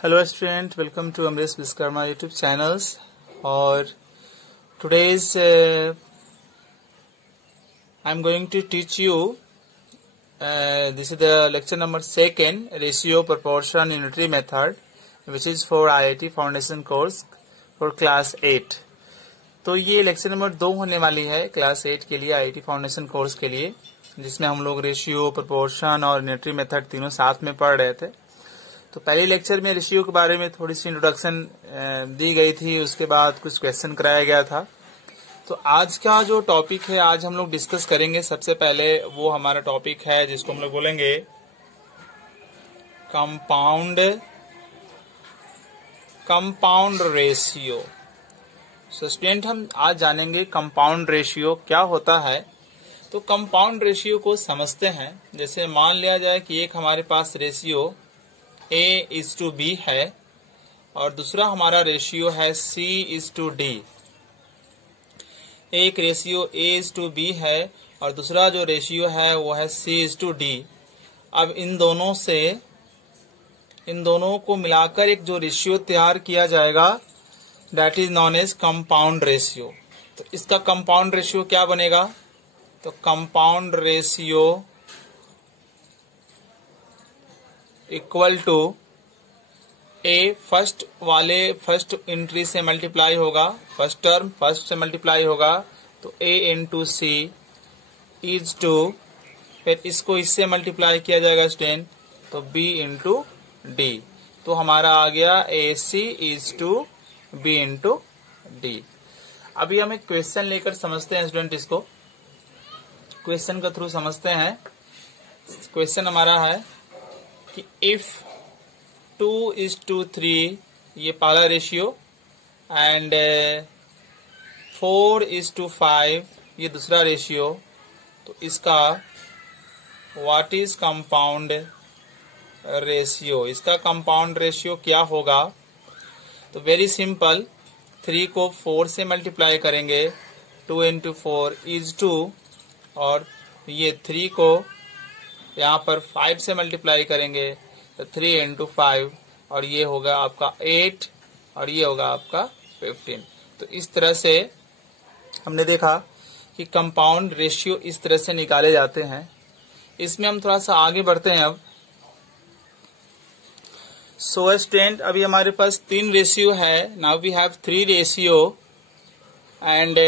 Hello student, welcome to Amresh Viskarma YouTube channels. और today's I'm going to teach you. This is the lecture number 2, ratio, proportion, unitary method, which is for IIT Foundation course for class 8. तो ये lecture number 2 होने वाली है class 8 के लिए IIT foundation course के लिए, जिसमें हम लोग रेशियो, प्रोपोर्शन और यूनिटरी मेथड तीनों साथ में पढ़ रहे थे। तो पहले लेक्चर में रेशियो के बारे में थोड़ी सी इंट्रोडक्शन दी गई थी, उसके बाद कुछ क्वेश्चन कराया गया था। तो आज का जो टॉपिक है आज हम लोग डिस्कस करेंगे, सबसे पहले वो हमारा टॉपिक है जिसको हम लोग बोलेंगे कंपाउंड रेशियो। सो स्टूडेंट, हम आज जानेंगे कंपाउंड रेशियो क्या होता है। तो कंपाउंड रेशियो को समझते हैं। जैसे मान लिया जाए कि एक हमारे पास रेशियो A:B है और दूसरा हमारा रेशियो है C:D। एक रेशियो A:B है और दूसरा जो रेशियो है वो है C:D। अब इन दोनों को मिलाकर एक जो रेशियो तैयार किया जाएगा, that is known as compound ratio. तो इसका कंपाउंड रेशियो क्या बनेगा? तो compound ratio equal to A, first entry से मल्टीप्लाई होगा, फर्स्ट टर्म फर्स्ट से मल्टीप्लाई होगा, तो A into C is to, फिर इसको इससे मल्टीप्लाई किया जाएगा स्टूडेंट, तो B इंटू डी। तो हमारा आ गया AC is to B into D. अभी हम एक क्वेश्चन लेकर समझते हैं स्टूडेंट, इसको क्वेश्चन के थ्रू समझते हैं। क्वेश्चन हमारा है कि इफ 2:3 ये पहला रेशियो एंड 4:5 ये दूसरा रेशियो, तो इसका व्हाट इज कंपाउंड रेशियो? इसका कंपाउंड रेशियो क्या होगा? तो वेरी सिंपल, 3 को 4 से मल्टीप्लाई करेंगे, 2 इंटू 4 इज 2, और ये 3 को यहाँ पर 5 से मल्टीप्लाई करेंगे, तो 3 इंटू 5, और ये होगा आपका 8 और ये होगा आपका 15। तो इस तरह से हमने देखा कि कंपाउंड रेशियो इस तरह से निकाले जाते हैं। इसमें हम थोड़ा सा आगे बढ़ते हैं अब। सो स्टूडेंट, अभी हमारे पास 3 रेशियो है। Now we have 3 ratio and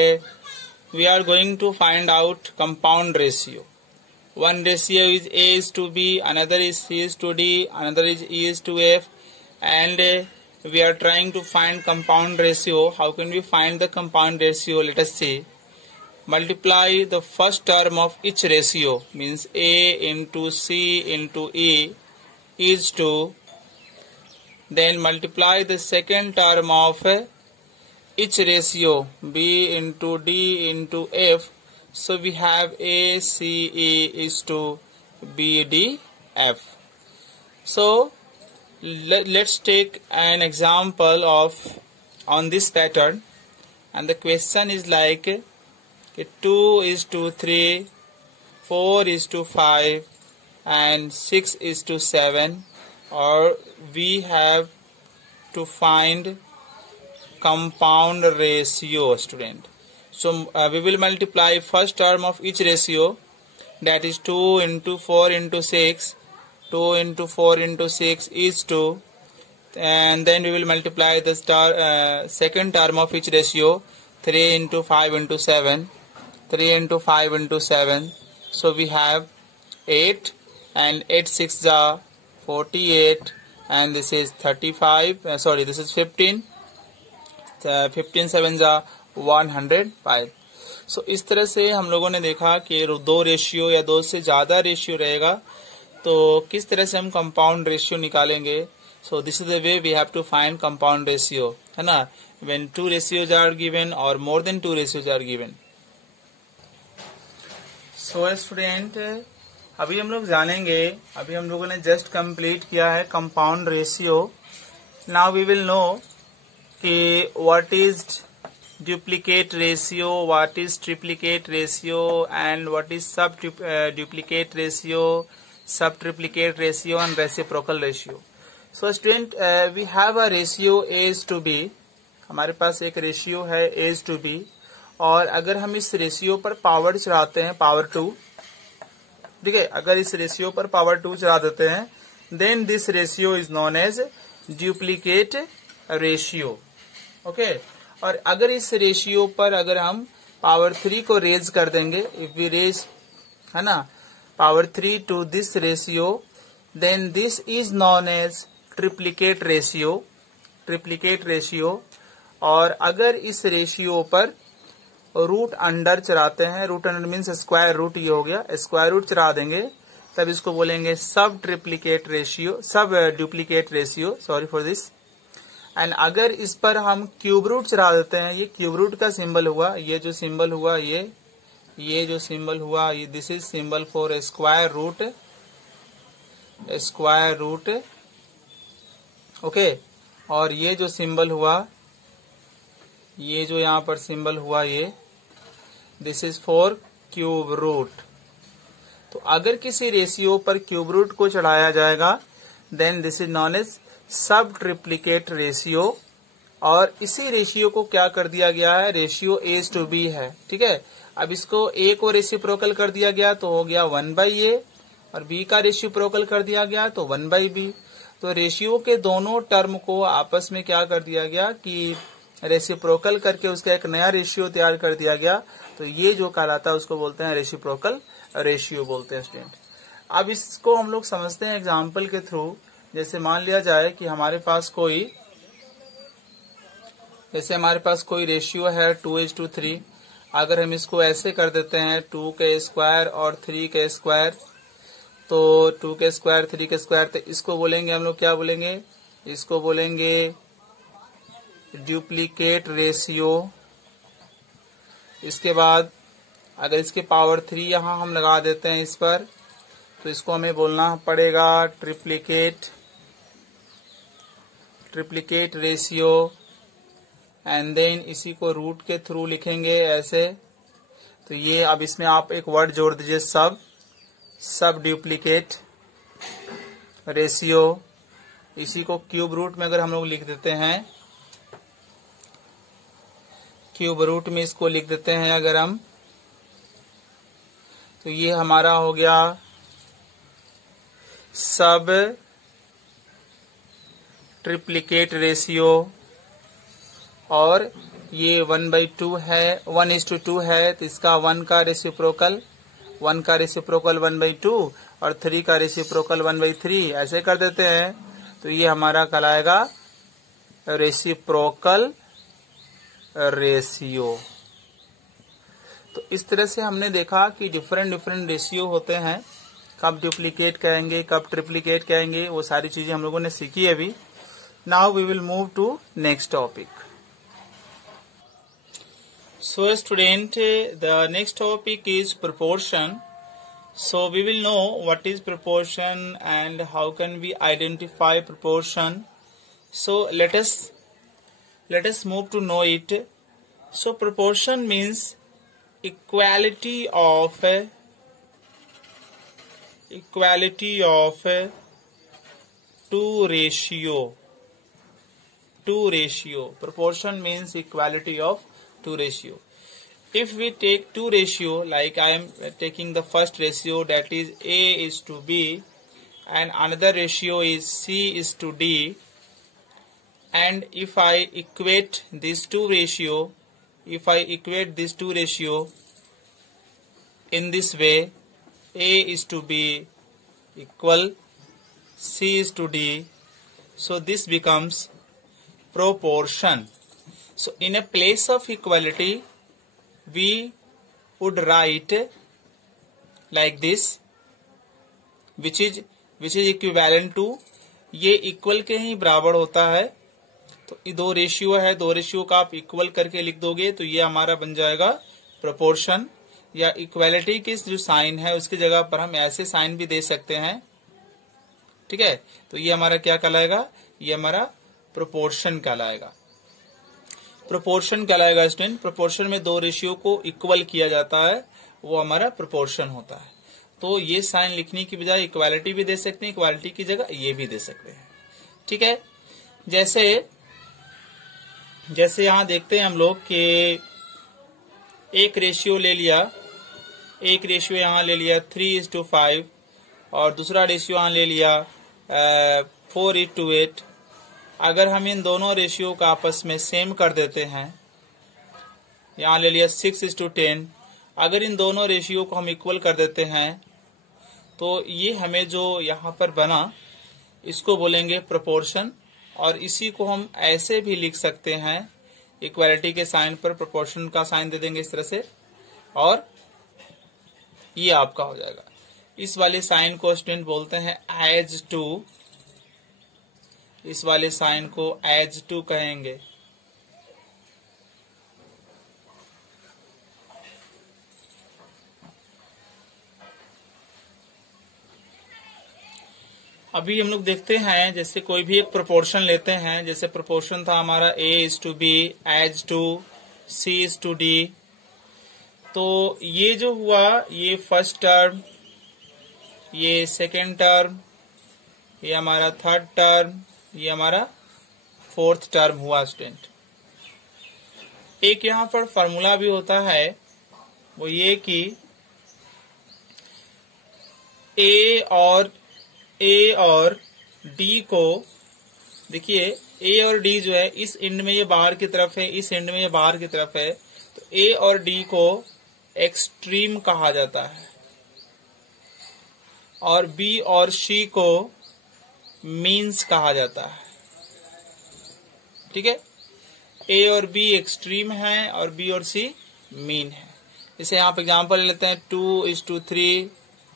we are going to find out compound ratio. One ratio is A:B, another is C:D, another is E:F, and we are trying to find compound ratio. How can we find the compound ratio? Let us see. Multiply the first term of each ratio, means A into C into E is to, then multiply the second term of each ratio, B into D into F. So we have ACE is to BDF. So let's take an example on this pattern, and the question is like 2:3, 4:5, and 6:7, or we have to find compound ratio, student. So we will multiply first term of each ratio, that is 2 into 4 into 6. 2 into 4 into 6 is 2, and then we will multiply the second term of each ratio, 3 into 5 into 7. 3 into 5 into 7. So we have 8, and 8 6 are 48, and this is 35. This is 15. 15 7 are 105. सो इस तरह से हम लोगों ने देखा कि 2 ratio या 2 से ज्यादा रेशियो रहेगा तो किस तरह से हम कंपाउंड रेशियो निकालेंगे। So this is the way we have to find compound ratio, है ना, व्हेन 2 रेशियोज आर गिवन और more than 2 ratios are given. So student, अभी हम लोग जानेंगे, अभी हम लोगों ने जस्ट कंप्लीट किया है compound ratio. Now we will know कि what is duplicate ratio, what is triplicate ratio, and what is duplicate ratio, subtriplicate ratio, and reciprocal ratio. So student we have a ratio as to B, हमारे पास एक ratio है as to B, और अगर हम इस ratio पर power चढ़ाते हैं पावर 2, ठीक है, अगर इस रेशियो पर पावर 2 चढ़ा देते हैं, then this ratio is known as duplicate ratio. Okay, और अगर इस रेशियो पर अगर हम पावर 3 को रेज कर देंगे, इफ वी रेज, है ना, power 3 to this ratio, then this is known as triplicate ratio, triplicate ratio. और अगर इस रेशियो पर रूट अंडर चढ़ाते हैं, root under means square root, ये हो गया, स्क्वायर रूट चढ़ा देंगे, तब इसको बोलेंगे सब ट्रिप्लीकेट रेशियो, सब duplicate ratio, sorry for this. And अगर इस पर हम क्यूब रूट चढ़ा देते हैं, ये क्यूब रूट का सिंबल हुआ, ये जो सिंबल हुआ, ये जो सिंबल हुआ, ये this is symbol for square root, square root. Okay, और ये जो सिंबल हुआ, ये जो यहाँ पर सिंबल हुआ, ये this is for cube root. तो अगर किसी रेशियो पर क्यूब रूट को चढ़ाया जाएगा, then this is known as sub triplicate ratio. और इसी रेशियो को क्या कर दिया गया है, रेशियो एज टू बी है, ठीक है। अब इसको ए को रेसिप्रोकल कर दिया गया तो हो गया 1/a, और बी का रेसिप्रोकल कर दिया गया तो 1/b। तो रेशियो के दोनों टर्म को आपस में क्या कर दिया गया कि रेसिप्रोकल करके उसका एक नया रेशियो तैयार कर दिया गया। तो ये जो कहलाता है उसको बोलते हैं रेसिप्रोकल रेशियो बोलते हैं स्टूडेंट। अब इसको हम लोग समझते हैं एग्जाम्पल के थ्रू। जैसे मान लिया जाए कि हमारे पास कोई, जैसे हमारे पास कोई रेशियो है 2:3, अगर हम इसको ऐसे कर देते हैं 2 के स्क्वायर और 3 के स्क्वायर, तो 2 के स्क्वायर 3 के स्क्वायर, तो इसको बोलेंगे हम लोग, क्या बोलेंगे, इसको बोलेंगे डुप्लीकेट रेशियो। इसके बाद अगर इसके पावर 3 यहां हम लगा देते हैं इस पर, तो इसको हमें बोलना पड़ेगा ट्रिप्लीकेट रेशियो। एंड देन इसी को रूट के थ्रू लिखेंगे ऐसे। तो ये, अब इसमें आप एक वर्ड जोड़ दीजिए, सब डुप्लीकेट रेशियो। इसी को क्यूब रूट में अगर हम लोग लिख देते हैं, क्यूब रूट में इसको लिख देते हैं अगर हम, तो ये हमारा हो गया सब ट्रिप्लीकेट रेशियो। और ये 1/2 है, 1:2 है, तो इसका 1 का रेसिप्रोकल 1/2 और 3 का रेसिप्रोकल 1/3, ऐसे कर देते हैं। तो ये हमारा कहलाएगा रेसिप्रोकल रेशियो। तो इस तरह से हमने देखा कि डिफरेंट रेशियो होते हैं, कब डुप्लीकेट कहेंगे, कब ट्रिप्लीकेट कहेंगे, वो सारी चीजें हम लोगों ने सीखी अभी। Now we will move to next topic. So student, the next topic is proportion. So we will know what is proportion and how can we identify proportion. So let us move to know it. So proportion means equality of two ratio. Proportion means equality of two ratio. If we take two ratio, like I am taking the first ratio, that is A:B, and another ratio is C:D, and if I equate these two ratio, in this way, A:B equal C:D, so this becomes proportion. So in a place of equality, we would write like this, which is equivalent to, ये equal के ही बराबर होता है। तो ये दो ratio है, दो रेशियो का आप इक्वल करके लिख दोगे तो ये हमारा बन जाएगा प्रोपोर्शन। या इक्वालिटी की जो साइन है उसकी जगह पर हम ऐसे साइन भी दे सकते हैं, ठीक है। तो ये हमारा क्या कहलाएगा, ये हमारा प्रोपोर्शन कहलाएगा। प्रोपोर्शन कहलाएगा स्टूडेंट। प्रोपोर्शन में दो रेशियो को इक्वल किया जाता है, वो हमारा प्रोपोर्शन होता है। तो ये साइन लिखने की बजाय इक्वालिटी भी दे सकते हैं, इक्वालिटी की जगह ये भी दे सकते हैं, ठीक है। जैसे यहाँ देखते हैं हम लोग कि एक रेशियो ले लिया, एक रेशियो यहाँ ले लिया 3:5 और दूसरा रेशियो यहाँ ले लिया 4:8। अगर हम इन दोनों रेशियो का आपस में सेम कर देते हैं, यहाँ ले लिया 6:10, अगर इन दोनों रेशियो को हम इक्वल कर देते हैं तो ये हमें जो यहाँ पर बना इसको बोलेंगे प्रोपोर्शन। और इसी को हम ऐसे भी लिख सकते हैं, इक्वालिटी के साइन पर प्रोपोर्शन का साइन दे देंगे इस तरह से, और ये आपका हो जाएगा। इस वाले साइन को स्टूडेंट बोलते हैं एज टू, इस वाले साइन को एज टू कहेंगे। अभी हम लोग देखते हैं, जैसे कोई भी एक प्रोपोर्शन लेते हैं, जैसे प्रोपोर्शन था हमारा A:B एज टू C:D। तो ये जो हुआ, ये फर्स्ट टर्म, ये सेकेंड टर्म, ये हमारा थर्ड टर्म, ये हमारा फोर्थ टर्म हुआ स्टूडेंट। एक यहाँ पर फॉर्मूला भी होता है, वो ये कि A और D को, देखिए A और D जो है इस एंड में ये बाहर की तरफ है, इस एंड में ये बाहर की तरफ है, तो A और D को एक्सट्रीम कहा जाता है और B और C को मीन्स कहा जाता है। ठीक है, A और B एक्सट्रीम है और B और C मीन है। जैसे यहाँ पे एग्जांपल लेते हैं 2:3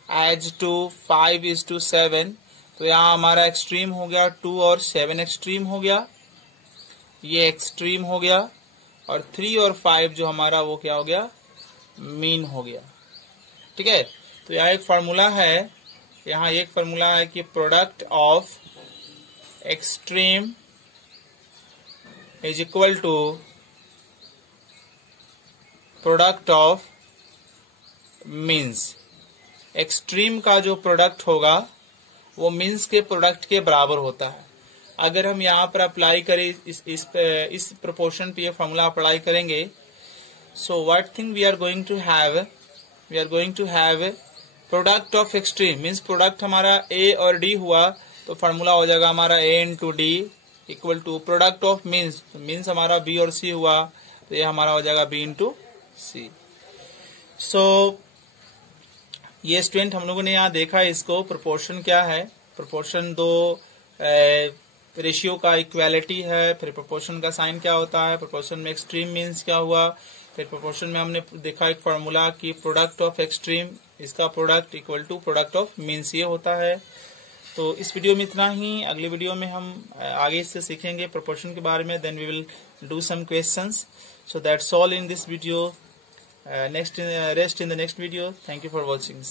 एज टू 5:7। तो यहाँ हमारा एक्सट्रीम हो गया 2 और 7 एक्सट्रीम हो गया, ये एक्सट्रीम हो गया, और 3 और 5 जो हमारा वो क्या हो गया, मीन हो गया। ठीक है, तो यहाँ एक फार्मूला है, यहाँ एक फार्मूला है कि product of extreme is equal to product of means. Extreme का जो प्रोडक्ट होगा वो मीन्स के प्रोडक्ट के बराबर होता है। अगर हम यहाँ पर अप्लाई करें, इस प्रोपोर्शन पे ये फॉर्मूला अप्लाई करेंगे, so what thing we are going to have product of extreme means product हमारा A और D हुआ, तो फॉर्मूला हो जाएगा हमारा A×D equal to product of means, means हमारा B और C हुआ, तो ये हमारा हो जाएगा B×C। सो ये स्टूडेंट हम लोगों ने यहाँ देखा, इसको प्रोपोर्शन क्या है। प्रोपोर्शन दो रेशियो का इक्वालिटी है, फिर प्रोपोर्शन का साइन क्या होता है, प्रोपोर्शन में एक्सट्रीम मीन्स क्या हुआ, फिर प्रोपोर्शन में हमने देखा एक फॉर्मूला कि प्रोडक्ट ऑफ एक्सट्रीम, इसका product equal to product of means, ये होता है। तो इस वीडियो में इतना ही। अगले वीडियो में हम आगे से सीखेंगे प्रोपोर्शन के बारे में, then we will do some questions. So that's all in this video. Rest in the next video. Thank you for watching.